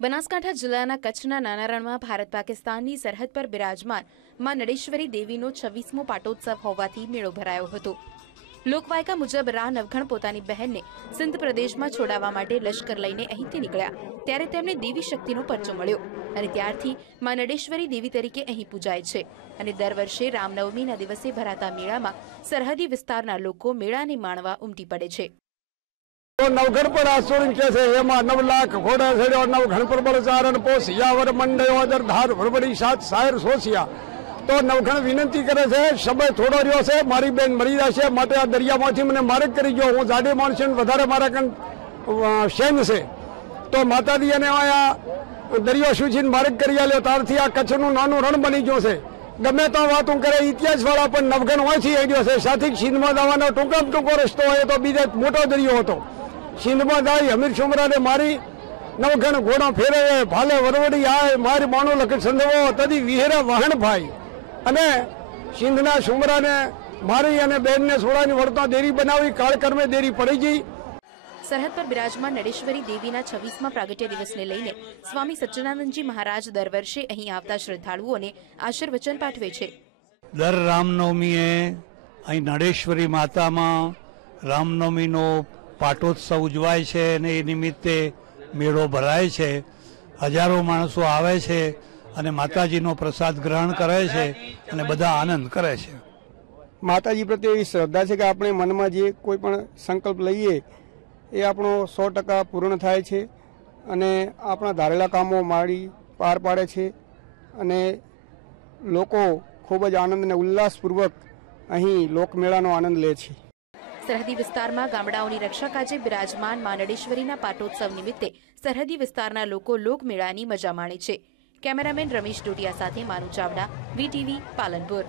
બનાસકાંઠા જિલ્લાના કચ્છના નાના રણમાં ભારત પાકિસ્તાનની સરહદ પર બિરાજમાન માં નડેશ્વરી દેવીનો 26મો પાટોત્સવ હોવાથી મેળો ભરાયો હતો। લોકવાયકા મુજબ રા નવઘણ પોતાની બહેનને સિંધ પ્રદેશમાં છોડાવવા માટે લશ્કર લઈને અહીંથી નીકળ્યા ત્યારે તેમને દેવી શક્તિનો પરચો મળ્યો અને ત્યારથી માં નડેશ્વરી દેવી તરીકે અહીં પૂજાય છે અને દર વર્ષે રામનવમીના દિવસે ભરાતા મેળામાં સરહદી વિસ્તારના લોકો મેળાને માણવા ઉમટી પડે છે। नवघण पर आसुरन कैसे हेमा 9 लाख घोड़ा छड़ो नवघण पर बलचारण पोस यावर मंडयो दर धार भरबड़ी सात शायर सोसिया तो नवघण विनंती करे छे समय थोड़ो रह्यो छे मारी बेन मरी जाशे माटे आ दरियामांथी मने मार्ग करी गयो हूँ जाडे माणसे वधारे मारा कन शेन छे तो माताजी ने आया दरियो सूचीने मार्ग करी आल्यो तारथी आ कच्छनुं नानुं रण बनी गयो छे। गमे तो वातों करे इतिहास वाला पण नवघण वांची आड्यो छे साथी सिंधमां जवानो टूंकाम टूंको रस्तो होय तो बीजे मोटो दरियो हतो सिंध में जाई हमीर सुमरा ने मारी नवघण घोड़ा फेरे भाले वरवड़ी आए मारी बाणु लख संधवो तदी विहेरा वाहन भाई अने सिंधना सुमरा ने मारी अने बेन ने सोळानी वळता देरी बनावी काळकर में देरी पड़ी गई। सरहद पर बिराजमान नडेश्वरी देवीना 26મા प्रागट्य दिवसने लईने स्वामी सच्चिदानंदजी महाराज दर वर्षे અહીં આવતા શ્રદ્ધાળુઓને આશીર્વચન પાઠવે છે। દર રામનવમીએ અહીં નડેશ્વરી માતામાં રામનવમીનો પાટોત્સવ ઉજવાય છે અને એ નિમિત્તે મેળો ભરાય છે। હજારો માણસો આવે છે અને માતાજીનો પ્રસાદ ગ્રહણ કરે છે અને બધા આનંદ કરે છે। माताजी प्रत्ये एवी श्रद्धा है कि अपने मन में जे कोई पण संकल्प लईए ए आपणो 100% पूर्ण थाय छे अने आपणा धारेला कामो माड़ी पार पाड़े छे अने लोको खूब ज आनंद ने उल्लासपूर्वक अहीं लोकमेळानो आनंद ले छे। સરહદી વિસ્તારમાં ગામડાઓની રક્ષા કાજે બિરાજમાન માં નડેશ્વરીના પાટોત્સવ નિમિત્તે સરહદી વિસ્તારના લોકો લોકમેળાની મજા માણે છે। કેમેરામેન રમેશ ડોડિયા સાથે માનુ ચાવડા, વીટીવી, પાલનપુર।